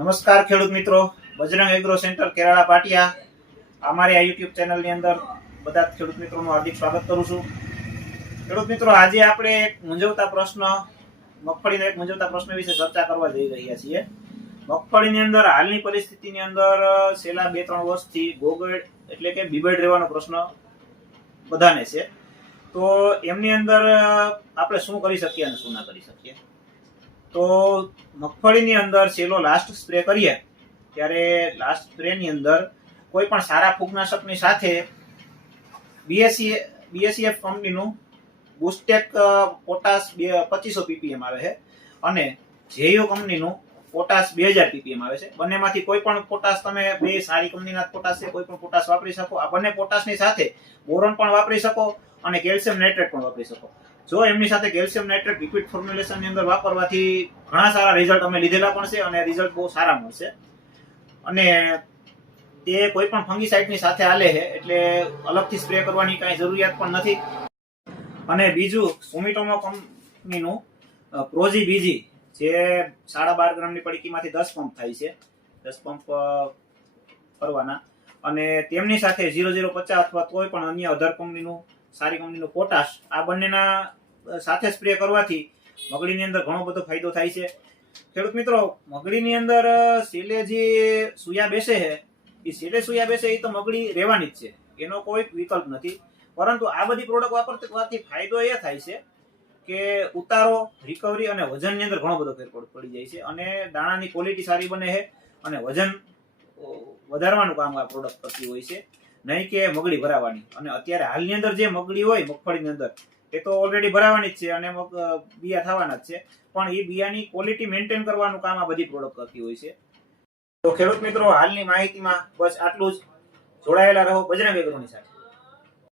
નમસ્કાર ખેડૂત મિત્રો, બજરંગ એગ્રો સેન્ટર કેરાળા પાટિયા અમારી આ યુટ્યુબ ચેનલની અંદર બધા ખેડૂત મિત્રોનું હાર્દિક સ્વાગત કરું છું। ખેડૂત મિત્રો, આજે આપણે એક મૂંઝવતા પ્રશ્ન મગફળીના એક મૂંઝવતા પ્રશ્ન વિશે ચર્ચા કરવા જઈ રહ્યા છીએ। મગફળીની અંદર હાલની પરિસ્થિતિની અંદર છેલ્લા 2-3 વર્ષથી ગોગળ એટલે કે બીબડ રહેવાનો પ્રશ્ન બધાને છે, તો એમની અંદર આપણે શું કરી શકીએ અને શું ના કરી શકીએ। તો મગફળીની અંદર છેલ્લો લાસ્ટ સ્પ્રે કરીએ ત્યારે લાસ્ટ સ્પ્રેની અંદર કોઈ પણ સારા ફૂગનાશકની સાથે બીએસએફ કંપનીનું બુસ્ટેક પોટાશ 2500 ppm આવે છે અને જેયુ કંપનીનું પોટાશ 2000 ppm આવે છે। બંનેમાંથી કોઈ પણ પોટાશ તમે બે સારી કંપનીના પોટાશ છે, કોઈ પણ પોટાશ વાપરી શકો। આ બંને પોટાશની સાથે બોરોન પણ વાપરી શકો અને કેલ્શિયમ નાઇટ્રેટ પણ વાપરી શકો। જો એમની સાથે કેલ્શિયમ નાઇટ્રેટ લિક્વિડ ફોર્મ્યુલેશનની અંદર વાપરવાથી ઘણા સારા રિઝલ્ટ અમે લીધેલા પણ છે અને રિઝલ્ટ બહુ સારા મળશે અને તે કોઈ પણ ફંગીસાઇડની સાથે હાલે છે, એટલે અલગથી સ્પ્રે કરવાની કાંઈ જરૂરિયાત પણ નથી। અને બીજું સુમિટોમો કંપનીનું પ્રોજી બીજી જે 12.5 ગ્રામની પડીકીમાંથી 10 પંપ થાય છે, 10 પંપ કરવાના અને તેમની સાથે 0050 અથવા કોઈ પણ અન્ય અધર કંપનીનું સારી કંપનીનું પોટાશ, આ બંનેના સાથે સ્પ્રે કરવાથી મગડીની અંદર ઘણો બધો ફાયદો થાય છે। ખેડૂત મિત્રો, મગડીની અંદર સેલે જે સુયા બેસે છે એ સેલે સુયા બેસે એ તો મગડી રહેવાની જ છે, એનો કોઈ વિકલ્પ નથી। પરંતુ આ બધી પ્રોડક્ટ વાપરવાથી ફાયદો એ થાય છે કે ઉતારો, રિકવરી અને વજનની અંદર ઘણો બધો ફેર પડી જાય છે અને દાણાની ક્વોલિટી સારી બને છે અને વજન વધારવાનું કામ આ પ્રોડક્ટ કરતી હોય છે, નહીં કે મગડી ભરાવાની। અને અત્યારે હાલની અંદર જે મગડી હોય મગફળીની અંદર એ તો ઓલરેડી ભરાવાની જ છે અને બિયા થવાના જ છે, પણ એ બિયાની ક્વોલિટી મેન્ટેન કરવાનું કામ આ બધી પ્રોડક્ટ કરતી હોય છે। તો ખેડૂત મિત્રો, હાલની માહિતીમાં બસ આટલું જ। જોડાયેલા રહો બજરંગ એગ્રોની સાથે।